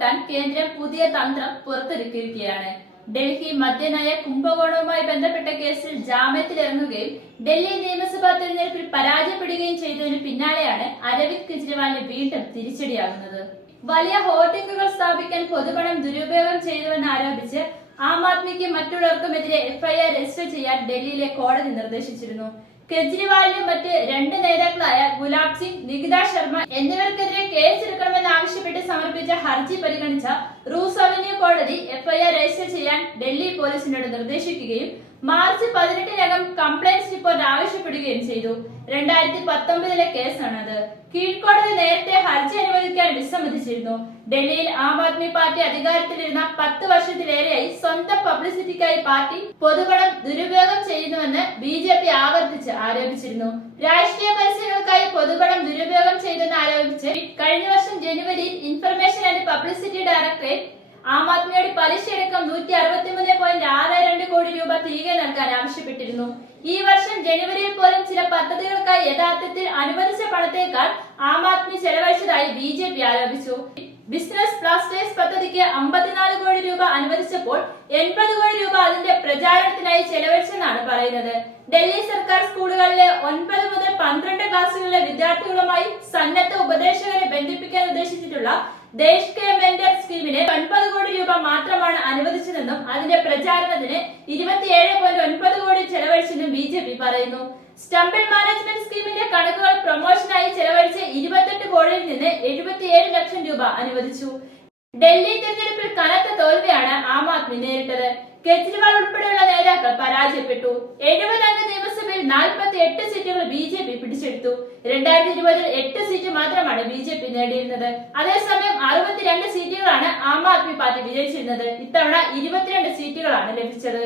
പൂട്ടാൻ കേന്ദ്രം പുതിയ തന്ത്രം പുറത്തിറക്കിയിരിക്കുകയാണ് ഡൽഹി മദ്യനയ കുംഭകോണവുമായി ബന്ധപ്പെട്ട കേസിൽ ജാമ്യത്തിലിറങ്ങുകയും ഡൽഹി നിയമസഭാ തെരഞ്ഞെടുപ്പിൽ പരാജയപ്പെടുകയും ചെയ്തതിന് പിന്നാലെയാണ് അരവിന്ദ് കെജ്രിവാളിന് വീണ്ടും തിരിച്ചടിയാകുന്നത്. വലിയ ഹോർഡിംഗുകൾ സ്ഥാപിക്കാൻ പൊതുപണം ദുരുപയോഗം ചെയ്തുവെന്ന് ആരോപിച്ച് ആം ആദ്മിക്ക് മറ്റുള്ളവർക്കുമെതിരെ എഫ്ഐആർ രജിസ്റ്റർ ചെയ്യാൻ ഡൽഹിയിലെ കോടതി നിർദ്ദേശിച്ചിരുന്നു. കെജ്രിവാളിനും മറ്റ് രണ്ട് നേതാക്കളായ ഗുലാബ് സിംഗ് നികിത ശർമ്മ എന്നിവർക്കെതിരെ കേസ് ആവശ്യപ്പെട്ട് സമർപ്പിച്ച ഹർജി പരിഗണിച്ച റൂസ് അവന്യൂ കോടതി എഫ്ഐആർ രജിസ്റ്റർ ചെയ്യാൻ ഡൽഹി പോലീസിനോട് നിർദ്ദേശിക്കുകയും മാർച്ച് പതിനെട്ടിനകം കംപ്ലൈന്റ് റിപ്പോർട്ട് ആവശ്യപ്പെടുകയും ചെയ്തു. രണ്ടായിരത്തി പത്തൊമ്പതിലെ കേസാണത്. കീഴ്ക്കോടതി നേരത്തെ ഹർജി അനുവദിക്കാൻ വിസമ്മതിച്ചിരുന്നു. ഡൽഹിയിൽ ആം ആദ്മി പാർട്ടി അധികാരത്തിലിരുന്ന പത്ത് വർഷത്തിലേറെയായി സ്വന്തം പബ്ലിസിറ്റിക്കായി പാർട്ടി പൊതുപണം ദുരുപയോഗം ചെയ്യുന്നുവെന്ന് ബി ജെ പി ആവർത്തിച്ച് ആരോപിച്ചിരുന്നു. രാഷ്ട്രീയ പരസ്യങ്ങൾക്കായി പൊതുപണം ദുരുപയോഗം ചെയ്തെന്ന് ആരോപിച്ച് കഴിഞ്ഞ വർഷം ആൻഡ് പബ്ലിസിറ്റി ഡയറക്ടറേറ്റ് ആം ആദ്മിയോട് പലിശയടക്കം നൂറ്റി അറുപത്തിമൂന്ന് പോയിന്റ് ആറ് രണ്ട് കോടി രൂപ തിരികെ നൽകാൻ ആവശ്യപ്പെട്ടിരുന്നു. ഈ വർഷം ജനുവരിയിൽ പോലും ചില പദ്ധതികൾക്കായി യഥാർത്ഥത്തിൽ അനുവദിച്ച പണത്തേക്കാൾ ആം ആദ്മി ചെലവഴിച്ചതായി ബി ജെ പി ആരോപിച്ചു. ബിസിനസ് പ്ലാസ്റ്റേഴ്സ് പദ്ധതിക്ക് അമ്പത്തിനാല് കോടി രൂപ അനുവദിച്ചപ്പോൾ എൺപത് കോടി രൂപ അതിന്റെ പ്രചാരണത്തിനായി ചെലവഴിച്ചെന്നാണ് പറയുന്നത്. ഡൽഹി സർക്കാർ സ്കൂളുകളിലെ ഒൻപത് മുതൽ പന്ത്രണ്ട് ക്ലാസ്സുകളിലെ വിദ്യാർത്ഥികളുമായി സന്നദ്ധ ഉപദേശകരെ ബന്ധിപ്പിക്കാൻ ഉദ്ദേശിച്ചിട്ടുള്ള ദേശ് കെ മെന്റർ സ്കീമിന് ഒൻപത് കോടി രൂപ മാത്രമാണ് അനുവദിച്ചതെന്നും അതിന്റെ പ്രചാരണത്തിന് ഇരുപത്തിയേഴ് പോയിന്റ് ഒൻപത് കോടി ചെലവഴിച്ചെന്നും ബി ജെ പി പറയുന്നു. സ്റ്റംപിൾ മാനേജ്മെന്റ് സ്കീമിന്റെ കണക്കുകൾ പ്രൊമോഷനായി ചെലവഴിച്ച് ഇരുപത്തെട്ട് കോടിയിൽ നിന്ന് എഴുപത്തിയേഴ് ലക്ഷം രൂപ അനുവദിച്ചു. ഡൽഹി തെരഞ്ഞെടുപ്പിൽ കനത്ത തോൽവിയാണ് ആം ആദ്മി നേരിട്ടത്. കെജ്രിവാൾ ഉൾപ്പെടെയുള്ള നേതാക്കൾ പരാജയപ്പെട്ടു. എഴുപത് അംഗ നിയമസഭയിൽ എട്ട് സീറ്റുകൾ ബി ജെ പി പിടിച്ചെടുത്തു. രണ്ടായിരത്തി ഇരുപതിൽ എട്ട് സീറ്റ് മാത്രമാണ് ബി ജെ പി നേടിയിരുന്നത്. അതേസമയം അറുപത്തിരണ്ട് സീറ്റുകളാണ് ആം ആദ്മി പാർട്ടി വിജയിച്ചിരുന്നത്. ഇത്തവണ ഇരുപത്തിരണ്ട് സീറ്റുകളാണ് ലഭിച്ചത്.